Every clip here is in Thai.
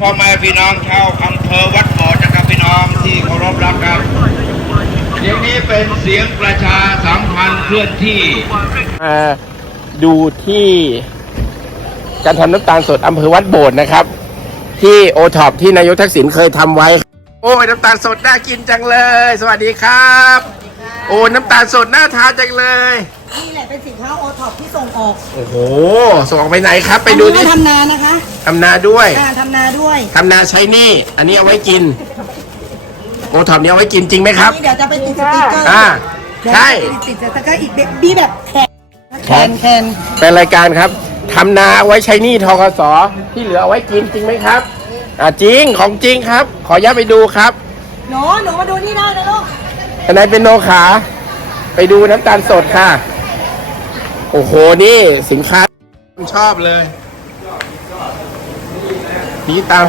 พ่อแม่พี่น้องชาวอำเภอวัดโบดนะครับพี่น้องที่เคารพรักครับเสียงนี้เป็นเสียงประชาสัมพันธ์เคลื่อนที่มาดูที่การทำน้ำตาลสดอำเภอวัดโบดนะครับ ที่โอท็อปที่นายกทักษิณเคยทำไว้ อ้ยน้ำตาลสดน่ากินจังเลย สวัสดีครับ โอ้น้ำตาลสดน่าทานจังเลย นี่แหละเป็นสินค้าโอท็อปที่ส่งออกโอ้โหส่งออกไปไหนครับ ไปดูอันดินี้ก็ทำนานะคะทำนาด้วยอ่าทำนาด้วยทำนาใช้หนี่ อันนี้เอาไว้กิน โอท็อปนี้เอาไว้กินจริงไหมครับ นี่เดี๋ยวจะไปติดสติ๊กเกอร์อ่าเดี๋ยวใช่จะไปติดสติ๊กเกอร์อีกแบบบีแบบแคนแคนแคนเป็นรายการครับทำนาเอาไว้ใช้หนี้ทกสที่เหลือเอาไว้กินจริงไหมครับ อ่าจริงของจริงครับ ขออนุญาตไปดูครับหนูหนูมาดูนี่ได้นะลูกทนายเป็นโนขา ไปดูน้ำตาลสดค่ะ โอ้โห นี่สินค้าชอบเลย นี่ตาม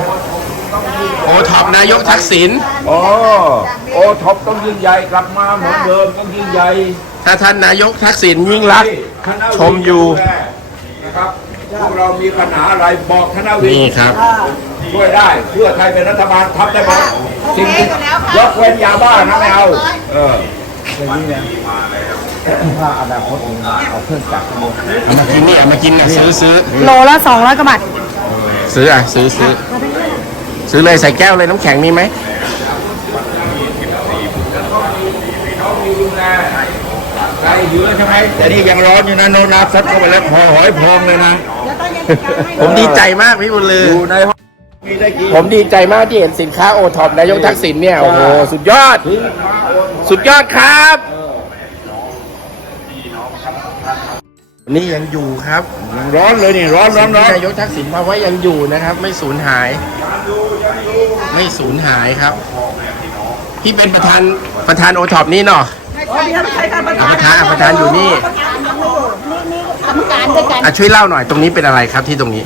โอท็อปนายกทักษิณโอ้โอท็อปต้องยิ่งใหญ่กลับมาเหมือนเดิมต้องยิ่งใหญ่ถ้าท่านนายกทักษิณยิ่งรักษณ์คณะชมอยู่นะครับพวกเรามีปัญหาอะไรบอกคณะวินี่ครับ ช่วยได้เพื่อไทยเป็นรัฐบาลทำได้หมดสิ่งที่ยกเว้นยาบ้านะไม่เอา เออเอามากินนี่เอามากินอะซื้อซื้อโลละสองร้อยกว่าบาทซื้ออะซื้อซื้อซื้อเลยใส่แก้วเลยน้ำแข็งมีไหมใจอยู่แล้วใช่ไหมแต่นี่ยังร้อนอยู่นะโนนาซัดเข้าไปแล้วพอหอยพองเลยนะแล้วตอนเย็นจัดการให้ผมดีใจมากพี่บุญลืออยู่ในห้องมีได้กี่ ผมดีใจมากที่เห็นสินค้าโอท็อปนายกทักษิณเนี่ย โอ้โห สุดยอด สุดยอดครับ นี่ยังอยู่ครับยังร้อนเลยนี่ร้อนร้อนร้อนนายกทักษิณมาไว้ยังอยู่นะครับ ไม่สูญหาย ไม่สูญหายครับพี่เป็นประธานประธานโอท็อปนี่เนาะไม่ใช่ค่ะประอะประธานอะประธานอยู่นี่ทำการด้วยกันอะช่วยเล่าหน่อยตรงนี้เป็นอะไรครับที่ตรงนี้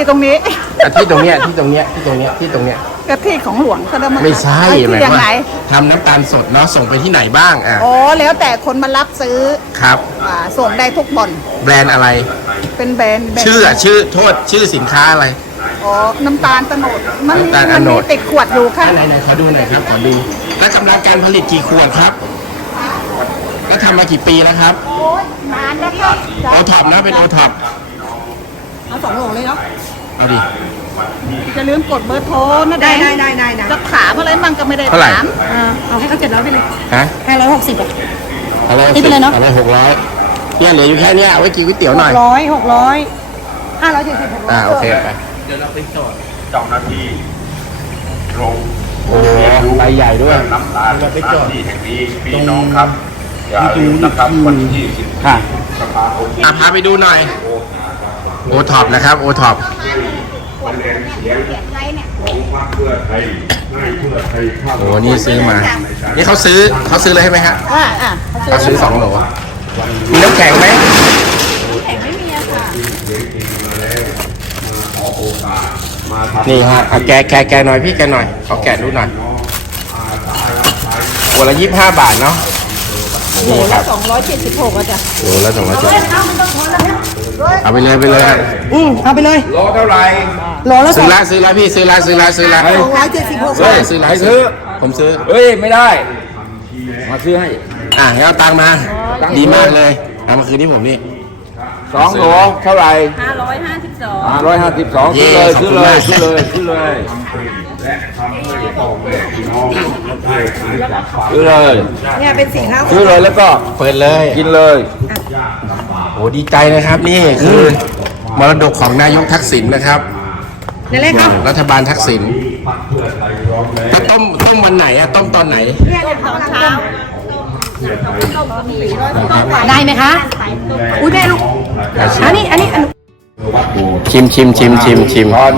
ที่ตรงนี้อะที่ตรงเนี้ยที่ตรงเนี้ยที่ตรงเนี้ยที่ตรงเนี้ยก็ที่ของหลวงเขาเรียกว่าไม่ใช่เอ้ยหมายที่ยังว่าไงทำน้ำตาลสดเนาะส่งไปที่ไหนบ้างอะอ๋อแล้วแต่คนมารับซื้อครับ อ่าส่งได้ทุกบ่อนแบรนด์อะไร เป็นแบรนด์แบรนด์ชื่ออะชื่อโทษชื่อสินค้าอะไร อ๋อน้ำตาลตะโนดมันมีน้ำตาลมัโนมีด ติดขวดอยู่ค่ะอะไหนไหนขอดูหน่อยครับขอดูแล้วกำลังการผลิตกี่ขวดครับแล้วทำมากี่ปีแล้วครับนานแล้วค่ะโอท็อปนะเป็นโอท็อป เอาสองโลเลยเนาะเอาดิ จะลืมกดเบอร์โทรนะได้แดได้งได้ได้ได้จะถามอะไรมั่งก็ไม่ได้เท่าไหร่ ถามอ่าเอาให้เขาเจ็ดร้อยไปเลยฮะห้าร้อยหกสิบอะอะไรนี่ไปเลยเนอะอะไรหกร้อยเนี่ยเหลืออยู่แค่เนี้ยเอาไว้กินก๋วยเตี๋ยวหน่อยร้อยหกร้อยห้าร้อยเจ็ดสิบหกร้อยอ่าโอเคไปเจ้าหน้าที่ลงโอ้ใบใหญ่ด้วยน้ำตาลหน้าที่แห่งนี้พี่น้องครับ อย่าลืมนะครับวันที่สิบค่ะสภาคมอะพาไปดูหน่อย โอ ท็อปนะครับ โอท็อปวันแรงเสียงของพรรคเพื่อไทยให้เพื่อไทยเข้าโอ้นี่ซื้อมา นี่เขาซื้อเขาซื้อเลยใช่ไหมฮะว่าอะเขาซื้อสองโหลมีน้ำแข็งไหมมาทำนี่ฮะอะแกะแกะแกะหน่อยพี่แกะหน่อยขอแกะดูหน่อยขวดละยี่สิบห้าบาทเนาะ นี่ครับสองร้อยเจ็ดสิบหกอะจ้ะโอ้แล้วสองร้อยเจ็ดเอาไปเลยไปเลยอืมเอาไปเลยโลเท่าไหร่โลละสซื้อองละซื้อละพี่ซื้อละซื้อละซื้อละสองร้อยเจ็ดสิบหกซื้อละซื้อละซื้อผมซื้อเฮ้ยไม่ได้ มาซื้อให้ อะงั้นเอาตังค์มา ดีมากเลยเอามาคืนที่ผมนี่สองโลเท่าไหร่ห้าร้อยห้าสิบสองห้าร้อยห้าสิบสองเย้ซื้อเลยขอบซื้อคุณเลยมากซื้อเลยซื้อเลย และทำให้พ่อแม่พี่น้องได้หายจากความซื้อเลยเนี่ยเป็นสินค้าซื้อเลยแล้วก็เปิดเลยกินเลยโอ้ดีใจนะครับนี่คือมรดกของนายกทักษิณนะครับในเลขครับรัฐบาลทักษิณแล้วต้มต้มวันไหนอะต้มตอนไหนได้ไหมคะ อุ้ยแม่ลูกอันนี้อันนี้อัน ชิมชิมชิมชิมชิมตอน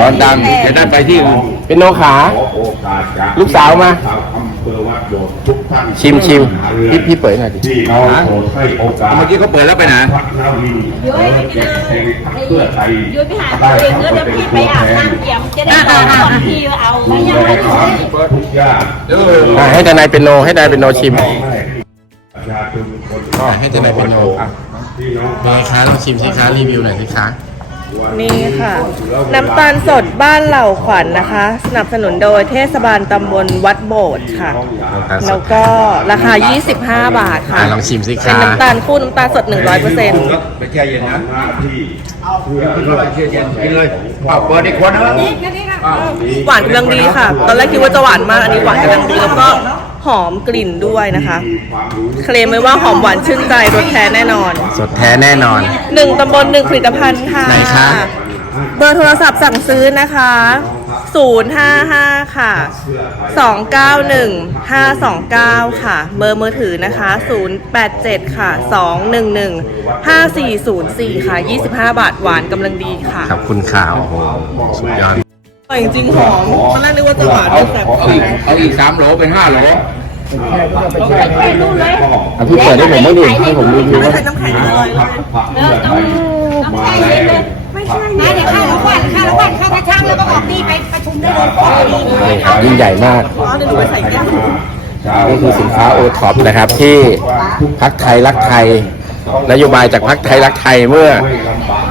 ตอนดังจะได้ไปที่อื่นเป็นโนขาขอโอกาสจากลูกสาวมาชาวอำเภอวัดโบสถ์ทุกท่านชิมชิมพี่พี่เปิดหน่อยดิที่น้องโปรดให้โอกาสเมื่อกี้เขาเปิดแล้วไปไหนพักนาวีเปิดเด็กแห่งพรรคเพื่อไทยยุ้ยไปหาตัวเองแล้วเดี๋ยวพี่ไปอาบน้ำเยี่ยมจะได้บอกว่าพี่เอาไม่ดูยังแลไม่ความได้ทุกข์ยากเอออะให้ทนายเป็นโนให้ทนายเป็นโนชิมให้ประชาชนคนอะให้ทนายเป็นโนอะพี่น้อง เป็นไงคะลองชิมสิคะรีวิวหน่อยสิคะนี่ค่ะ น้ำตาลสดบ้านเหล่าขวัญนะคะ สนับสนุนโดยเทศบาลตำบลวัดโบสถ์ค่ะ แล้วก็ราคา 25 บาทค่ะอะลองชิมสิเป็นคะน้ำตาลคู่น้ำตาลสด 100%ไปแช่เย็นนะหน้าที่เพื่อกินเลยแช่เย็นกินเลยเปล่าเปิดอีกคนนะหวานกำลังดีค่ะ ตอนแรกคิดว่าจะหวานมาก อันนี้หวานกำลังดีแล้วก็ หอมกลิ่นด้วยนะคะ เคลมไว้ว่าหอมหวานชื่นใจรสแท้แน่นอน สดแท้แน่นอน หนึ่งตำบลหนึ่งผลิตภัณฑ์ค่ะ ไหนคะ เบอร์โทรศัพท์สั่งซื้อนะคะ 055 ค่ะ 291 529 ค่ะ เบอร์มือถือนะคะ 087 ค่ะ 211 5404 ค่ะ 25 บาทหวานกำลังดีค่ะขอบคุณข่าวโอ้โหสุดยอดอ ร่อยจริงๆหอมตอนแรกนึกว่าจะหวานเอาแต่เอาอีกเอาอีกสามโหลเป็นห้าโหลเอาพี่เปิดให้ผมไม่ดิให้ผมรีวิวไม่ว่าใส่น้ำแข็งอร่อยเลยมาแล้วนะเดี๋ยวข้าวละวันข้าวละวันข้าวกระช่างแล้วก็ออกนี่ไปประชุมได้เลยของดีนี่ครับยิ่งใหญ่มากอ๋อเดี๋ยวหนูไปใส่แก้วนี่คือสินค้าโอท็อปนะครับที่พักไทยรักไทยนโยบายจากพักไทยรักไทยเมื่อ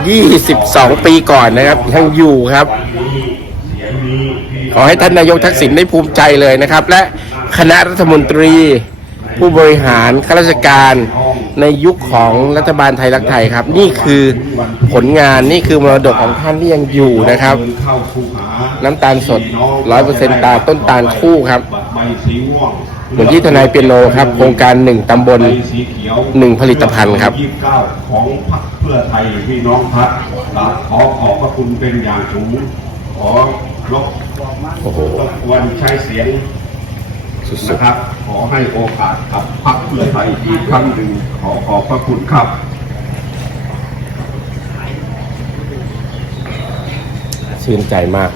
22 ปีก่อนนะครับยังอยู่ครับ ขอให้ท่านนายกทักษิณได้ภูมิใจเลยนะครับ และคณะรัฐมนตรี ผู้บริหารข้าราชการในยุคของรัฐบาลไทยรักไทยครับ นี่คือผลงานนี่คือมรดกของท่านที่ยังอยู่นะครับเข้าคูหาน้ำตาลสด100%ตาต้นตาลคู่ครับเหมือนที่ทนายเปียโนครับ โครงการหนึ่งตำบลหนึ่งผลิตภัณฑ์ครับของพรรคเพื่อไทยพี่น้องพักขอขอบพระคุณเป็นอย่างสูงขอ รบโอ้โหรบกวนใช้เสียงสุดนะครับ ขอให้โอกาสกับพรรคเพื่อไทยอีกครั้งหนึ่งขอขอบพระคุณครับๆชื่นใจมาก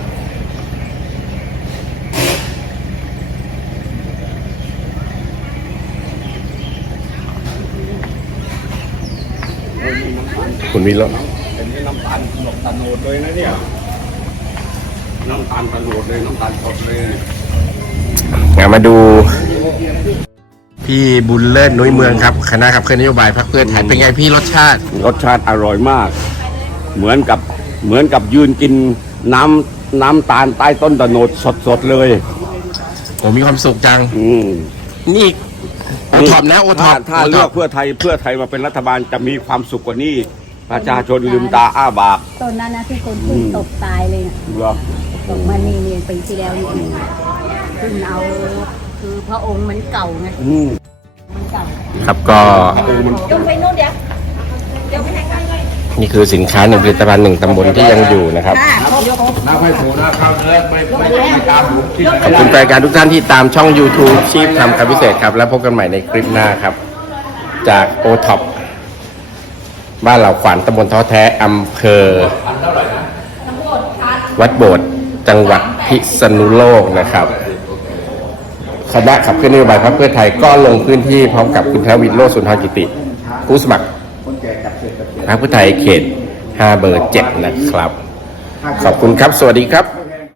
คุณวิโรจน์เป็นน้ำตาลหนกตาโนดเลยนะเนี่ย น้ำตาลตาโนดเลยน้ำตาลสดเลยงั้นมาดู พี่บุญเลิศนุ้ยเมืองครับคณะขับเคลื่อนนโยบายพรรคเพื่อไทยเป็นไงพี่รสชาติ รสชาติอร่อยมาก เหมือนกับเหมือนกับยืนกินน้ำน้ำตาลใต้ต้นตะโนดสดๆเลยผมมีความสุขจัง อืมนี่โอท็อปนะโอท็ถ้าอปถ้าเลือกเพื่อไทยเพื่อไทยมาเป็นรัฐบาลจะมีความสุขกว่านี้ประชาชนลืมตาอ้าปากต้นนั้นนะที่คนขึ้นตกตายเลยนะเหรอ ตกมานี่นี่ปีที่แล้วนี่เองขึ้นเอาคือพระองค์มันเก่าไงอืมมันเก่าครับก็จงไปนู่นเดี๋ยวเดี๋ยวไปให้กันนี่คือสินค้าหนึ่งผลิตภัณฑ์หนึ่งตำบลที่ยังอยู่นะครับ น้ำไม่ถูน้ำข้าวเนื้อไม่ไม่ไม่ตามผมคิดขอบคุณแฟนการทุกท่านที่ตามช่อง YouTube ชีพทำคำพิเศษครับ แล้วพบกันใหม่ในคลิปหน้าครับ จากโอท็อปบ้านเหล่าขวัญตำบลท้อแท้อำเภอ วัดโบสถ์ จังหวัดพิษณุโลกนะครับคณะขับเคลื่อนนโยบายพรรคเพื่อไทยก็ลงพื้นที่พร้อมกับคุณทวิทย์โลสุนทรกิติ ผู้สมัครพรรคเพื่อไทยเขต5เบอร์7นะครับ ขอบคุณครับ สวัสดีครับ